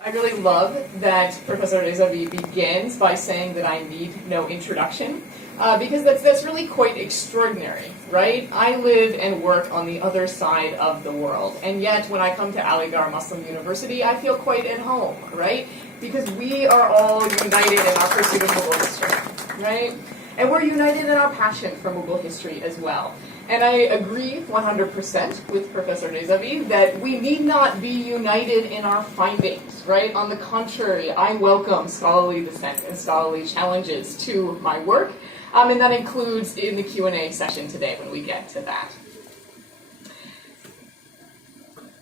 I really love that Professor Rezavi begins by saying that I need no introduction, because that's really quite extraordinary, right? I live and work on the other side of the world, and yet when I come to Aligarh Muslim University, I feel quite at home, right? Because we are all united in our pursuit of Mughal history, right? And we're united in our passion for Mughal history as well. And I agree 100% with Professor Rezavi that we need not be united in our findings, right? On the contrary, I welcome scholarly dissent and scholarly challenges to my work, and that includes in the Q&A session today when we get to that.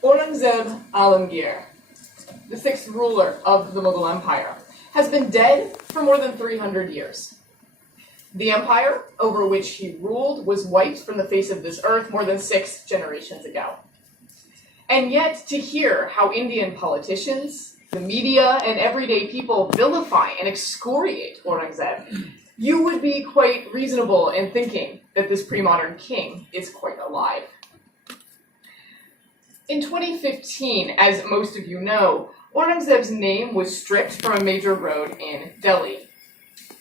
Aurangzeb Alamgir, the sixth ruler of the Mughal Empire, has been dead for more than 300 years. The empire over which he ruled was wiped from the face of this earth more than 6 generations ago. And yet, to hear how Indian politicians, the media, and everyday people vilify and excoriate Aurangzeb, you would be quite reasonable in thinking that this pre-modern king is quite alive. In 2015, as most of you know, Aurangzeb's name was stripped from a major road in Delhi,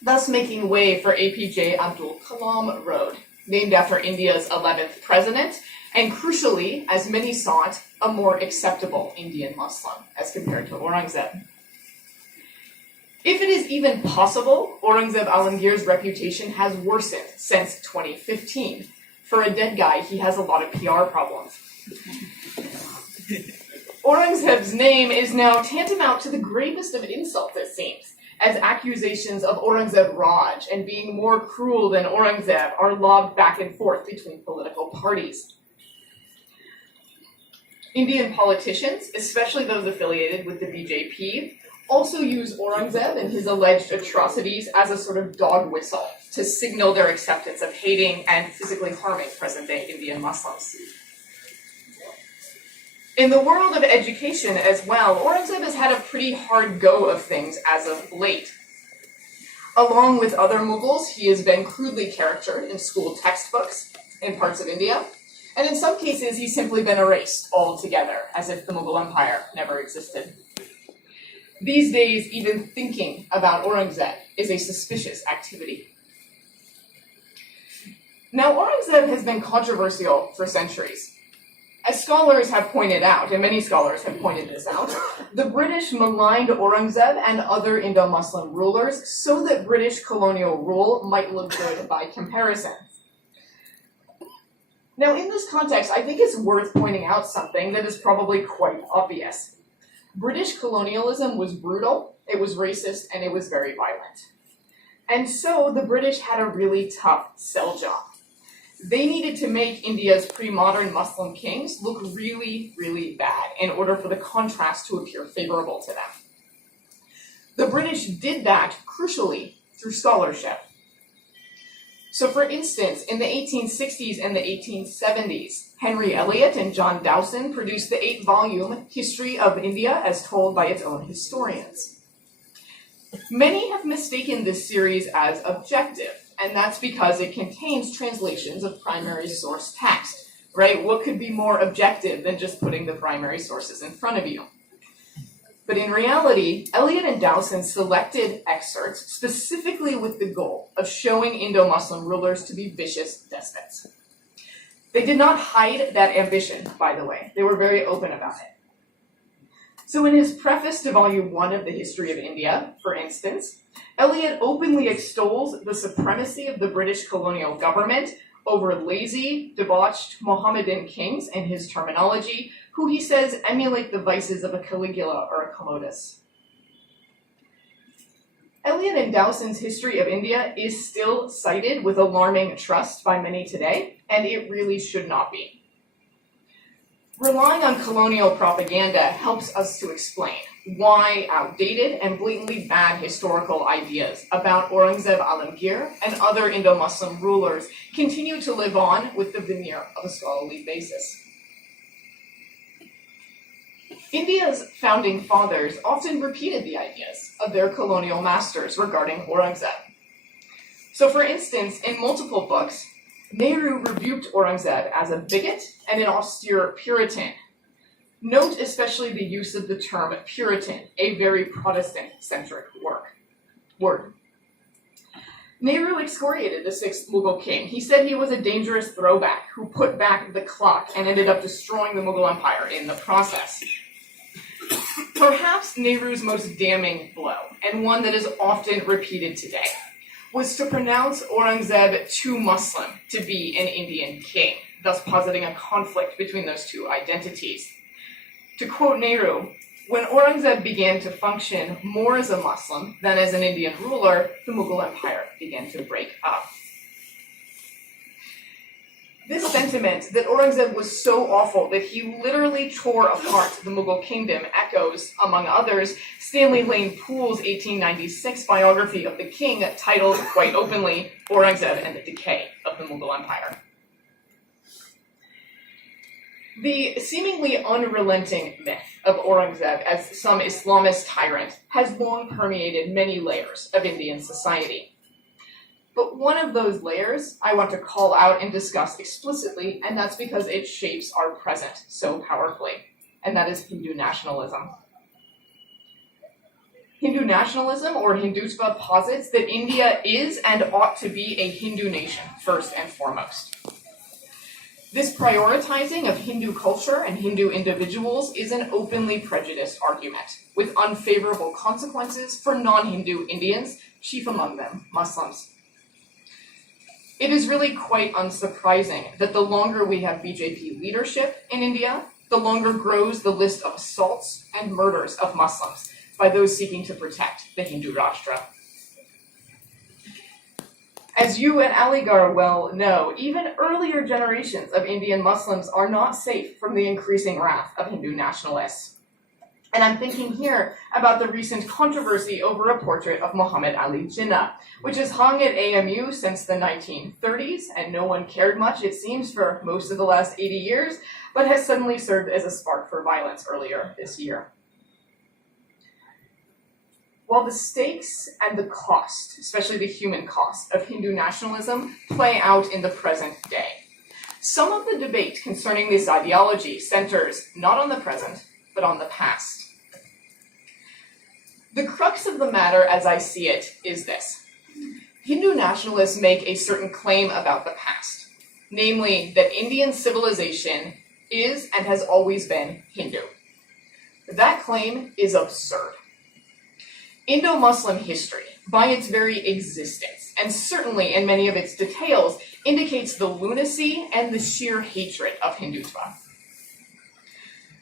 thus making way for APJ Abdul Kalam Road, named after India's 11th president, and crucially, as many saw it, a more acceptable Indian Muslim as compared to Aurangzeb. If it is even possible, Aurangzeb Alamgir's reputation has worsened since 2015. For a dead guy, he has a lot of PR problems. Aurangzeb's name is now tantamount to the gravest of insults, it seems, as accusations of Aurangzeb Raj and being more cruel than Aurangzeb are lobbed back and forth between political parties. Indian politicians, especially those affiliated with the BJP, also use Aurangzeb and his alleged atrocities as a sort of dog whistle to signal their acceptance of hating and physically harming present-day Indian Muslims. In the world of education as well, Aurangzeb has had a pretty hard go of things as of late. Along with other Mughals, he has been crudely caricatured in school textbooks in parts of India, and in some cases he's simply been erased altogether, as if the Mughal Empire never existed. These days, even thinking about Aurangzeb is a suspicious activity. Now, Aurangzeb has been controversial for centuries. As scholars have pointed out, and many scholars have pointed this out, the British maligned Aurangzeb and other Indo-Muslim rulers so that British colonial rule might look good by comparison. Now, in this context, I think it's worth pointing out something that is probably quite obvious. British colonialism was brutal, it was racist, and it was very violent. And so the British had a really tough sell job. They needed to make India's pre-modern Muslim kings look really, really bad in order for the contrast to appear favorable to them. The British did that, crucially, through scholarship. So for instance, in the 1860s and the 1870s, Henry Eliot and John Dowson produced the 8-volume History of India as told by its own historians. Many have mistaken this series as objective, and that's because it contains translations of primary source text, right? What could be more objective than just putting the primary sources in front of you? But in reality, Eliot and Dowson selected excerpts specifically with the goal of showing Indo-Muslim rulers to be vicious despots. They did not hide that ambition, by the way. They were very open about it. So in his preface to Volume 1 of the History of India, for instance, Eliot openly extols the supremacy of the British colonial government over lazy, debauched Mohammedan kings, in his terminology, who he says emulate the vices of a Caligula or a Commodus. Eliot and Dowson's History of India is still cited with alarming trust by many today, and it really should not be. Relying on colonial propaganda helps us to explain why outdated and blatantly bad historical ideas about Aurangzeb Alamgir and other Indo-Muslim rulers continue to live on with the veneer of a scholarly basis. India's founding fathers often repeated the ideas of their colonial masters regarding Aurangzeb. So for instance, in multiple books, Nehru rebuked Aurangzeb as a bigot and an austere Puritan. Note especially the use of the term Puritan, a very Protestant-centric word. Nehru excoriated the sixth Mughal king. He said he was a dangerous throwback who put back the clock and ended up destroying the Mughal Empire in the process. Perhaps Nehru's most damning blow, and one that is often repeated today, was to pronounce Aurangzeb too Muslim to be an Indian king, thus positing a conflict between those two identities. To quote Nehru, when Aurangzeb began to function more as a Muslim than as an Indian ruler, the Mughal Empire began to break up. This sentiment that Aurangzeb was so awful that he literally tore apart the Mughal kingdom echoes, among others, Stanley Lane Poole's 1896 biography of the king titled quite openly, Aurangzeb and the Decay of the Mughal Empire. The seemingly unrelenting myth of Aurangzeb as some Islamist tyrant has long permeated many layers of Indian society. But one of those layers I want to call out and discuss explicitly, and that's because it shapes our present so powerfully, and that is Hindu nationalism. Hindu nationalism, or Hindutva, posits that India is and ought to be a Hindu nation, first and foremost. This prioritizing of Hindu culture and Hindu individuals is an openly prejudiced argument, with unfavorable consequences for non-Hindu Indians, chief among them Muslims. It is really quite unsurprising that the longer we have BJP leadership in India, the longer grows the list of assaults and murders of Muslims by those seeking to protect the Hindu Rashtra. As you and Aligarh well know, even earlier generations of Indian Muslims are not safe from the increasing wrath of Hindu nationalists. And I'm thinking here about the recent controversy over a portrait of Muhammad Ali Jinnah, which has hung at AMU since the 1930s, and no one cared much, it seems, for most of the last 80 years, but has suddenly served as a spark for violence earlier this year. While the stakes and the cost, especially the human cost, of Hindu nationalism play out in the present day, some of the debate concerning this ideology centers not on the present, but on the past. The crux of the matter, as I see it, is this. Hindu nationalists make a certain claim about the past, namely that Indian civilization is and has always been Hindu. That claim is absurd. Indo-Muslim history, by its very existence, and certainly in many of its details, indicates the lunacy and the sheer hatred of Hindutva.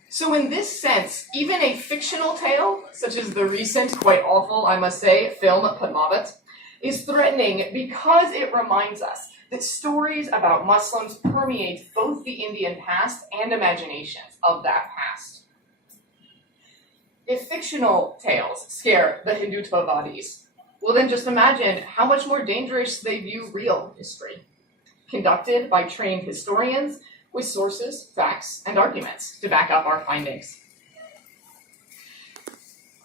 So in this sense, even a fictional tale, such as the recent, quite awful, I must say, film Padmavat, is threatening because it reminds us that stories about Muslims permeate both the Indian past and imaginations of that past. If fictional tales scare the Hindutvavadis, well then just imagine how much more dangerous they view real history, conducted by trained historians with sources, facts, and arguments to back up our findings.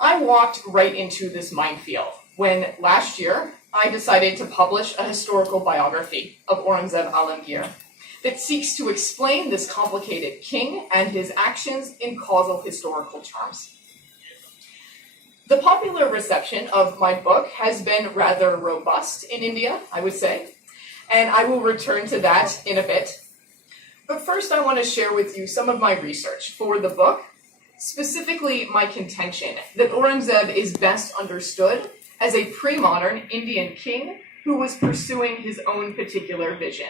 I walked right into this minefield when last year I decided to publish a historical biography of Aurangzeb Alamgir that seeks to explain this complicated king and his actions in causal historical terms. The popular reception of my book has been rather robust in India, I would say, and I will return to that in a bit. But first I want to share with you some of my research for the book, specifically my contention that Aurangzeb is best understood as a pre-modern Indian king who was pursuing his own particular vision